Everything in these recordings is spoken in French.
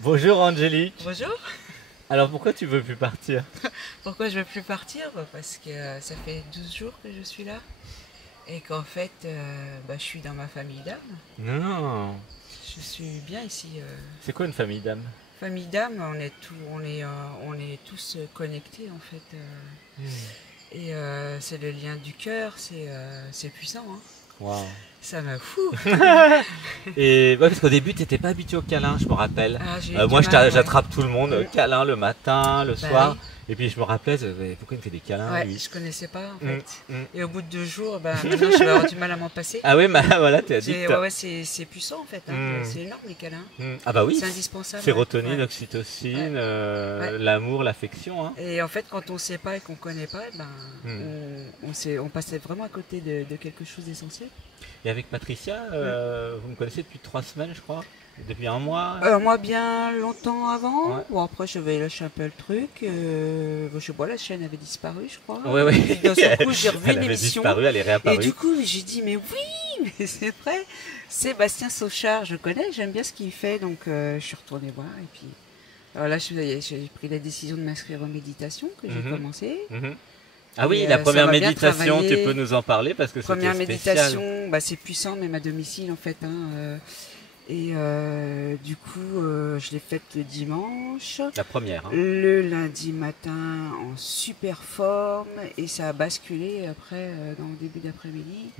Bonjour Angélique. Bonjour. Alors pourquoi tu veux plus partir? Pourquoi je veux plus partir? Parce que ça fait 12 jours que je suis là et qu'en fait, je suis dans ma famille d'âmes. Non. Je suis bien ici. C'est quoi une famille d'âmes? Famille d'âmes, on est tous connectés en fait. Et c'est le lien du cœur, c'est puissant. Hein. Waouh. Ça m'a fou. Et ouais, parce qu'au début t'étais pas habitué au câlin, je me rappelle. Ah, Moi ouais. j'attrape tout le monde, câlin le matin, le Bah soir. oui. Et puis je me rappelais, pourquoi il me fait des câlins Ouais, lui? je connaissais pas en fait. Mm. Et au bout de 2 jours, maintenant je vais avoir du mal à m'en passer. Ah oui, voilà, t'es addict. Ouais, c'est puissant en fait. Hein. C'est énorme les câlins. Ah bah oui, C'est indispensable. sérotonine, Ouais. oxytocine, Ouais. l'amour, l'affection. Hein. Et en fait, quand on ne sait pas et qu'on ne connaît pas, on passait vraiment à côté de quelque chose d'essentiel. Et avec Patricia, vous me connaissez depuis 3 semaines, je crois. Depuis un mois. Moi, bien longtemps avant. Ouais. Bon, après, j'avais lâché un peu le truc. Je vois, la chaîne avait disparu, je crois. Ouais, ouais. Et puis, d'un seul coup, j'ai revu Elle une avait émission. disparu, elle est réapparue. Et du coup, j'ai dit, mais oui, mais c'est vrai. Sébastien Sauchard, je connais, j'aime bien ce qu'il fait. Donc, je suis retournée voir. Et puis, alors là, j'ai pris la décision de m'inscrire en méditation, que j'ai commencé. Ah oui, Et, la première ça m'a bien méditation, tu travaillé. peux nous en parler parce que Première c'était spécial. méditation, c'est puissant, même à domicile en fait. Hein, et du coup, je l'ai faite le dimanche, La première. Hein. le lundi matin en super forme, et ça a basculé après dans le début d'après-midi.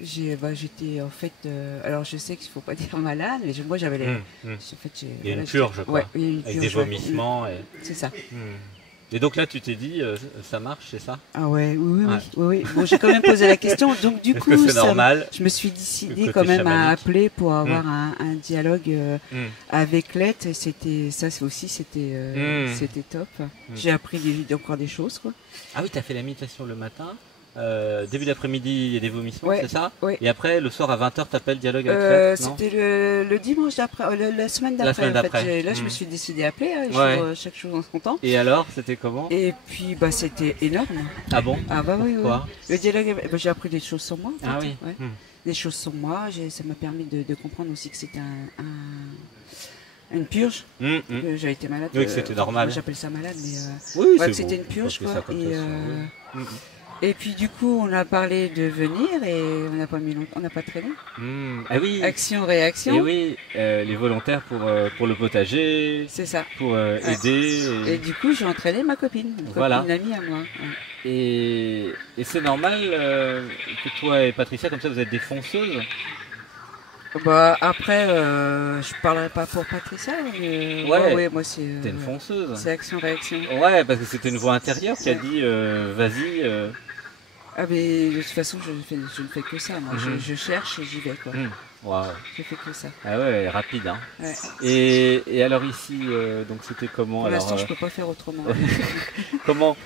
J'étais en fait, alors je sais qu'il ne faut pas dire malade, mais moi j'avais les. En fait, il y a une purge, quoi. Ouais, il y a une avec purge, des vomissements. ouais. C'est ça. Et donc là, tu t'es dit, ça marche, c'est ça? Ah ouais, oui. Ouais. Bon, j'ai quand même posé la question, donc du Est-ce coup, que c'est normal? je me suis décidée Le quand côté même à chamanique. appeler pour avoir un dialogue avec l'aide. Et c'était c'était top. J'ai appris encore des choses, quoi. Ah oui, tu as fait la méditation le matin. Début d'après-midi, il y a des vomissements, Ouais, c'est ça? ouais. Et après, le soir à 20h, tu appelles dialogue avec l'aide, non? C'était le dimanche d'après, la semaine d'après. La semaine En fait. d'après. Là, je me suis décidée à appeler, hein, Ouais. chaque chose en son temps. Et alors, c'était comment? Et puis, c'était énorme. Ah bon? Ah bah oui, oui. Pourquoi? Le dialogue, j'ai appris des choses sur moi. En fait. Ah oui. Ouais. Des choses sur moi. Ça m'a permis de comprendre aussi que c'était une purge. Que j'avais été malade. Oui, que c'était normal. Moi, j'appelle ça malade, mais Oui, que c'est c'était bon. une purge, Faut appeler quoi. ça comme Et, ça, oui. et puis du coup, on a parlé de venir et on n'a pas mis longtemps, on n'a pas traîné. Ah oui. Action, réaction. Et oui, les volontaires pour le potager, C'est ça. pour aider. Et du coup, j'ai entraîné ma copine, Voilà. une amie à moi. Ouais. Et c'est normal que toi et Patricia, comme ça, vous êtes des fonceuses? Après, je parlerai pas pour Patricia, mais Ouais. moi c'est. T'es une fonceuse. C'est action-réaction. Ouais, parce que c'était une voix intérieure qui a dit vas-y. Ah, mais de toute façon, je ne fais que ça. Moi, je cherche et j'y vais, quoi. Waouh. Je fais que ça. Ah ouais, rapide. Hein. Ouais. Et alors ici, donc c'était comment? Pour l'instant, alors, je peux pas faire autrement. comment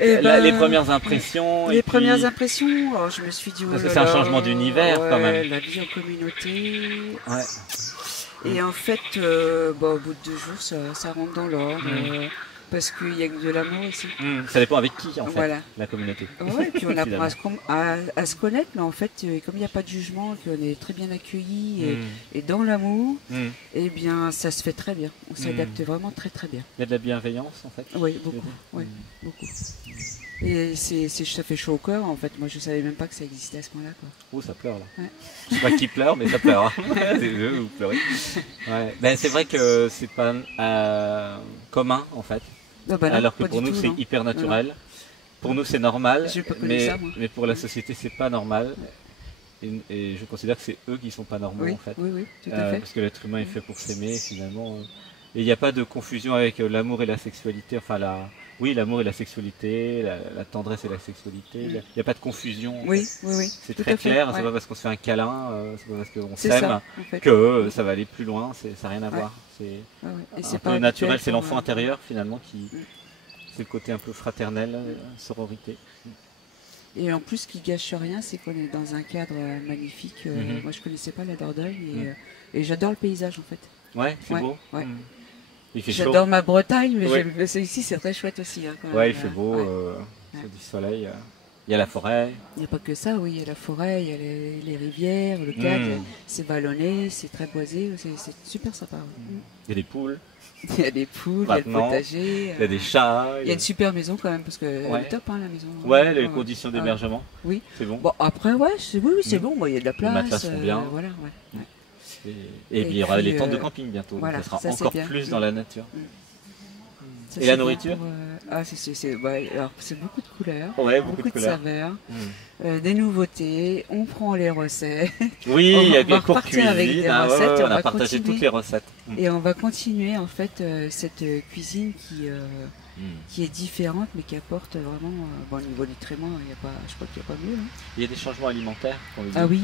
Eh les premières impressions? Les et puis- premières impressions, alors je me suis dit. Parce que là c'est un là, changement d'univers, quand même. La vie en communauté. Ouais. Et en fait, au bout de 2 jours, ça rentre dans l'ordre. Parce qu'il y a que de l'amour ici. Ça dépend avec qui, en fait, Voilà. la communauté. Ouais, et puis on apprend Finalement. à se connaître, mais en fait, comme il n'y a pas de jugement, qu'on est très bien accueillis et dans l'amour, eh bien, ça se fait très bien. On s'adapte vraiment très très bien. Il y a de la bienveillance, en fait. Oui, beaucoup. Ouais, beaucoup. Et ça fait chaud au cœur, en fait. Moi, je savais même pas que ça existait à ce moment-là, quoi. Oh, ça pleure, là. Ouais. Je sais pas qui pleure, mais ça pleure. Hein. Vous pleurez. Ouais. Ben, c'est vrai que c'est pas commun, en fait. Non, non, Alors que pas pour du nous, tout, c'est non. hyper naturel. Pour nous, c'est normal. J'ai pas connu ça, moi. Mais pour la société, c'est pas normal. Et je considère que c'est eux qui sont pas normaux, Oui, en fait. oui, tout à fait. Parce que l'être humain est fait pour s'aimer, finalement. Et il n'y a pas de confusion avec l'amour et la sexualité. Enfin, oui, l'amour et la sexualité, la tendresse et la sexualité. Il n'y a pas de confusion. Oui, fait. oui. C'est tout très à fait, clair. ouais. C'est pas parce qu'on se fait un câlin, c'est pas parce qu'on C'est s'aime ça, en fait. que ça va aller plus loin. Ça n'a rien à voir. C'est Ouais, ouais. Et un c'est peu pas naturel. habituel C'est pour, l'enfant intérieur, finalement, qui. C'est le côté un peu fraternel, sororité. Et en plus, ce qui gâche rien, c'est qu'on est dans un cadre magnifique. Moi, je connaissais pas la Dordogne et j'adore le paysage, en fait. Ouais, c'est Ouais, beau. ouais. Il fait chaud. J'adore ma Bretagne, mais Ouais. ici, c'est très chouette aussi. Hein, quand Ouais, même. il fait beau, Ouais. c'est du soleil. Il y a la forêt. Il n'y a pas que ça, oui, il y a la forêt, il y a les rivières, le cadre, c'est vallonné, c'est très boisé, c'est super sympa. Oui. Il y a des poules. Il y a des poules, il y a le potager. Il y a des chats. Il y a une super maison quand même, parce que elle est top, hein, la maison. Ouais, les conditions d'hébergement. Oui. C'est bon. Bon, après, ouais, c'est bon, bon, il y a de la place. Les matelas sont bien. Voilà, ouais. Et puis il y aura les tentes de camping bientôt, voilà, donc ça sera ça, encore bien. plus dans la nature. Ça, et la nourriture alors, c'est beaucoup de couleurs, ouais, beaucoup de de saveurs, des nouveautés, on prend les recettes. Oui, il y a des cours cuisine, avec des recettes, on a partagé toutes les recettes. Et on va continuer en fait cette cuisine qui est différente mais qui apporte vraiment, bon, au niveau nutriments, il y a pas, je crois qu'il n'y a pas mieux. Hein. Il y a des changements alimentaires. Ah oui.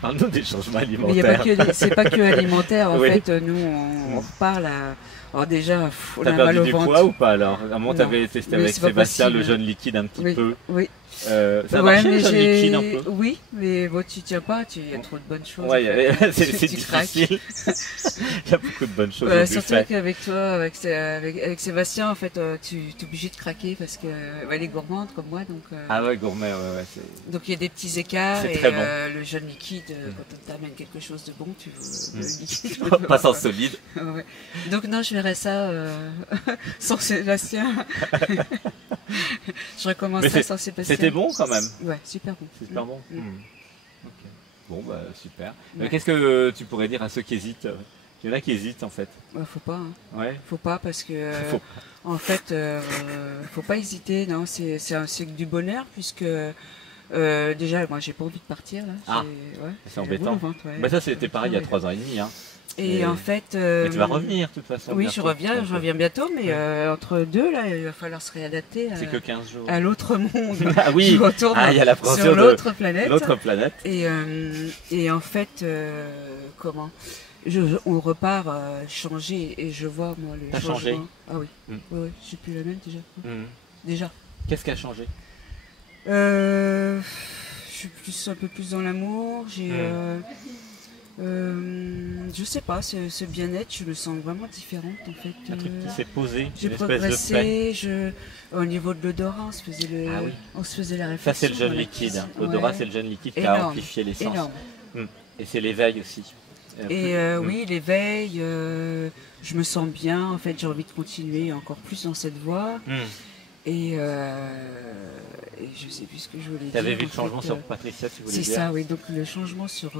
Parle-nous des changements alimentaires. Mais c'est pas que alimentaire en fait, nous on reparle à... Alors déjà, on a mal au ventre. T'as perdu du poids ou pas alors? À un moment, t'avais testé avec Sébastien le jeûne liquide un petit peu. Oui. Ça marche le jeûne liquide un peu? Oui, mais bon, tu tiens pas, il y a trop de bonnes choses. Ouais, c'est difficile. Il y a beaucoup de bonnes choses. Surtout qu'avec toi, avec Sébastien, en fait, tu es obligé de craquer parce qu'elle est gourmande comme moi. Donc, ah ouais, gourmet, ouais. Donc il y a des petits écarts et très bon. Le jeûne liquide, quand on t'amène quelque chose de bon, tu veux le liquide. Pas sans solide. Ouais. Donc non, je verrais ça sans Sébastien. Je recommencerai sans Sébastien. C'était bon quand même. Ouais, super bon. Super bon. Okay. Bon, bah super. Ouais. Qu'est-ce que tu pourrais dire à ceux qui hésitent? Il y en a qui hésitent en fait. Ouais, faut pas. Hein. Ouais. Faut pas parce que en fait, faut pas hésiter. Non, c'est du bonheur puisque déjà, moi, j'ai pas envie de partir là. Ah. C'est embêtant. Ventre, ouais. Bah ça, c'était pareil il y a 3 ans et demi. Hein. Et en fait. Mais tu vas revenir de toute façon. Oui, je reviens bientôt, mais entre deux, là, il va falloir se réadapter c'est que 15 jours. À l'autre monde. Ah oui, qui retourne il y a la sur l'autre planète. L'autre planète. Et en fait, on repart changer et je vois moi le changement. T'as changé? Ah oui, oui, je suis plus la même déjà. Déjà. Qu'est-ce qui a changé? Je suis un peu plus dans l'amour, je sais pas, ce bien-être, je me sens vraiment différente en fait. Un truc qui s'est posé, j'ai progressé, au niveau de l'odorat, on se faisait la réflexion. Ça c'est le jeûne liquide, l'odorat c'est le jeûne liquide qui a amplifié l'essence. Et c'est l'éveil aussi. Oui, l'éveil, je me sens bien, en fait j'ai envie de continuer encore plus dans cette voie. Et je sais plus ce que je voulais dire. Tu avais vu le changement sur Patricia, tu voulais dire? C'est ça, oui. Donc le changement sur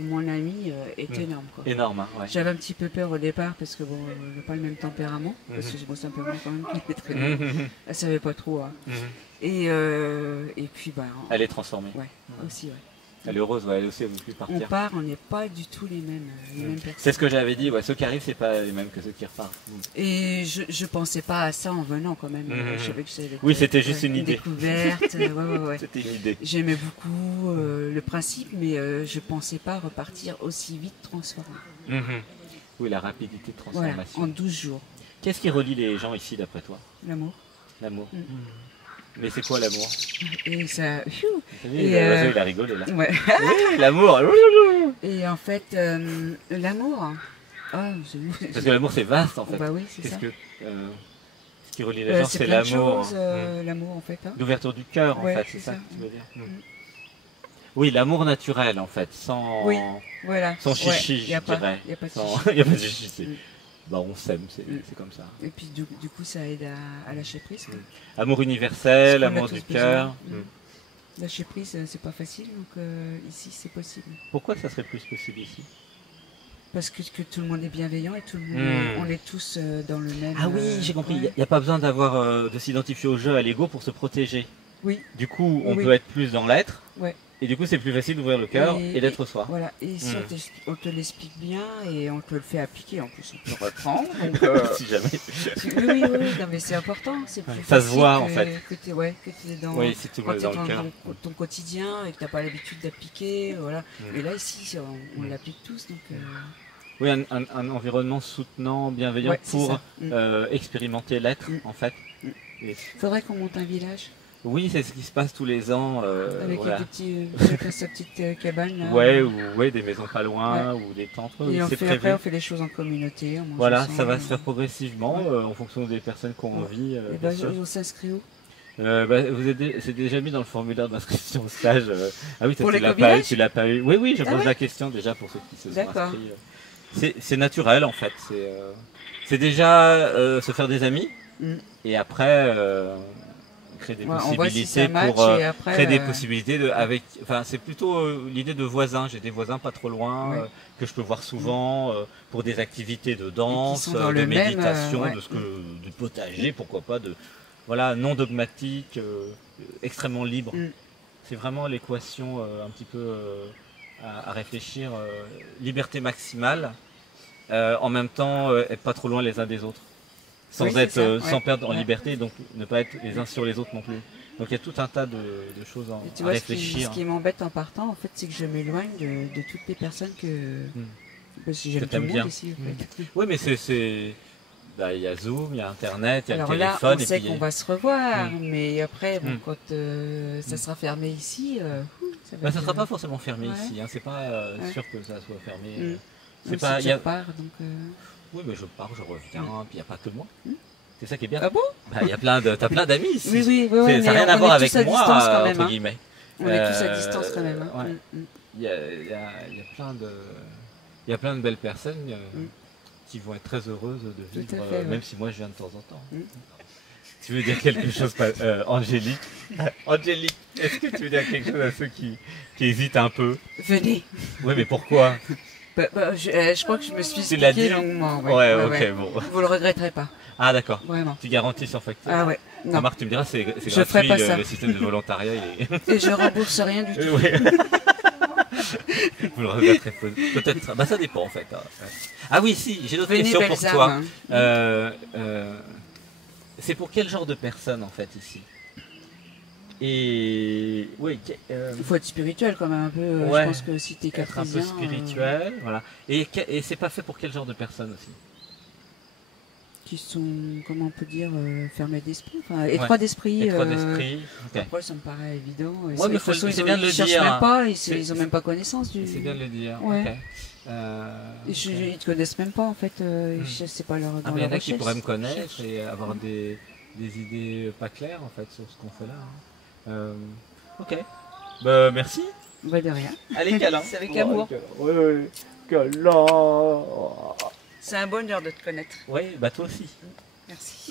mon ami est énorme. Quoi. Énorme, hein, ouais. J'avais un petit peu peur au départ parce que bon, on n'a pas le même tempérament. Parce que j'ai bossé un peu moins quand même qui était très bien. Elle savait pas trop. Hein. Et puis bah. Elle est transformée. Ouais, aussi, ouais. Elle est heureuse, ouais, elle aussi, elle ne veut plus partir. On part, on n'est pas du tout les mêmes personnes. C'est ce que j'avais dit, ouais, ceux qui arrivent, c'est pas les mêmes que ceux qui repartent. Et je pensais pas à ça en venant quand même. Je savais que oui, c'était juste une idée. Découverte, ouais. C'était une idée. J'aimais beaucoup le principe, mais je pensais pas repartir aussi vite transformé. Oui, la rapidité de transformation. Voilà, en 12 jours. Qu'est-ce qui relie les gens ici, d'après toi? L'amour. L'amour. Mais c'est quoi l'amour? Et ça. L'oiseau il a rigolé là. Ouais. Oui, l'amour. Et en fait, l'amour. Parce que l'amour c'est vaste en fait. Bah oui, c'est ça. Ce qui relie les gens c'est l'amour. L'amour en fait. Hein. L'ouverture du cœur en fait, c'est ça que tu veux dire. Oui, l'amour naturel en fait, sans. Oui, voilà. Sans chichi, je dirais. Il n'y a pas de chichi. Il n'y a pas de chichi. Bah, on s'aime, c'est comme ça. Et puis du coup, ça aide à lâcher prise. Amour universel, amour du cœur. Lâcher prise, c'est pas facile, donc ici, c'est possible. Pourquoi ça serait plus possible ici? Parce que tout le monde est bienveillant et tout le monde, on est tous dans le même... Ah oui, j'ai compris. Il n'y a pas besoin de s'identifier au jeu, à l'ego pour se protéger. Oui. Du coup, on peut être plus dans l'être. Ouais. Et du coup, c'est plus facile d'ouvrir le cœur et d'être soi. Voilà, et si on te l'explique bien et on te le fait appliquer, en plus on te reprend. Donc, si jamais. Oui, non, mais c'est important. C'est plus ça se voit en fait. Que tu es dans, ton quotidien et que tu n'as pas l'habitude d'appliquer. Voilà. Mais là, ici, on l'applique tous. Donc, oui, un environnement soutenant, bienveillant pour expérimenter l'être en fait. Il faudrait qu'on monte un village. Oui, c'est ce qui se passe tous les ans. Avec des petits, chacun sa petite cabane. Là, ouais, des maisons pas loin ou des tentes. Et après, on fait les choses en communauté. Voilà, ça va se faire progressivement en fonction des personnes qui ont envie. On s'inscrit où? C'est déjà mis dans le formulaire d'inscription au stage. Ah oui, Pour les tu l'as pas eu. Oui, oui, je pose la question déjà pour ceux qui se sont inscrits. C'est naturel en fait. C'est déjà se faire des amis et après créer des possibilités créer des possibilités enfin c'est plutôt l'idée de voisins. J'ai des voisins pas trop loin que je peux voir souvent pour des activités de danse, de méditation, de potager, pourquoi pas voilà, non dogmatique, extrêmement libre. C'est vraiment l'équation un petit peu à réfléchir. Liberté maximale, en même temps être pas trop loin les uns des autres. Sans perdre en liberté, donc ne pas être les uns sur les autres non plus. Donc il y a tout un tas de choses à réfléchir. Ce qui m'embête en partant, en fait, c'est que je m'éloigne de toutes les personnes parce que j'aime tout le monde ici. En fait. Oui, mais il y a Zoom, il y a Internet, il y a le téléphone. Alors là, on sait qu'on va se revoir, mais après, quand ça sera fermé ici, ça ne sera pas forcément fermé ici. Hein. C'est pas sûr que ça soit fermé. C'est pas. Si pars, donc. Oui, mais je pars, je reviens, puis il n'y a pas que moi. C'est ça qui est bien. Ah bon? T'as plein d'amis ici. Oui, ça n'a rien à voir avec moi, entre guillemets. On est tous à distance quand même. Il y a plein de belles personnes qui vont être très heureuses de vivre, même si moi je viens de temps en temps. Tu veux dire quelque chose, Angélique? Angélique, est-ce que tu veux dire quelque chose à ceux qui hésitent un peu? Venez. Oui, mais pourquoi? Je crois que je me suis expliqué longuement. Ok, bon. Vous le regretterez pas. Ah d'accord. Vraiment. Tu garantis sans facture? Ah ouais. Non. Marc, tu me diras, c'est je gratuit pas ça. Le système de volontariat. Et je rembourse rien du tout. Oui. Vous le regretterez peut-être. Bah ça dépend en fait. Ah oui, si, j'ai d'autres questions pour toi. C'est pour quel genre de personnes en fait ici? Et oui, il faut être spirituel quand même un peu. Je pense que si t'es être un peu spirituel, voilà. Et c'est pas fait pour quel genre de personnes aussi? Qui sont, comment on peut dire, fermés d'esprit, enfin étroits d'esprit. Étroits d'esprit. Après, ça me paraît évident. Ouais, mais c'est bien de le dire. Même pas, ils ont même pas connaissance du. C'est bien de le dire. Ouais. Ils te connaissent même pas en fait. Je sais pas leur. Il y en a qui pourraient me connaître et avoir des idées pas claires en fait sur ce qu'on fait là. Ok. Bah, merci. Bah, de rien. Allez, câlin. C'est avec amour. Oui, câlin. C'est un bonheur de te connaître. Oui, bah toi aussi. Merci.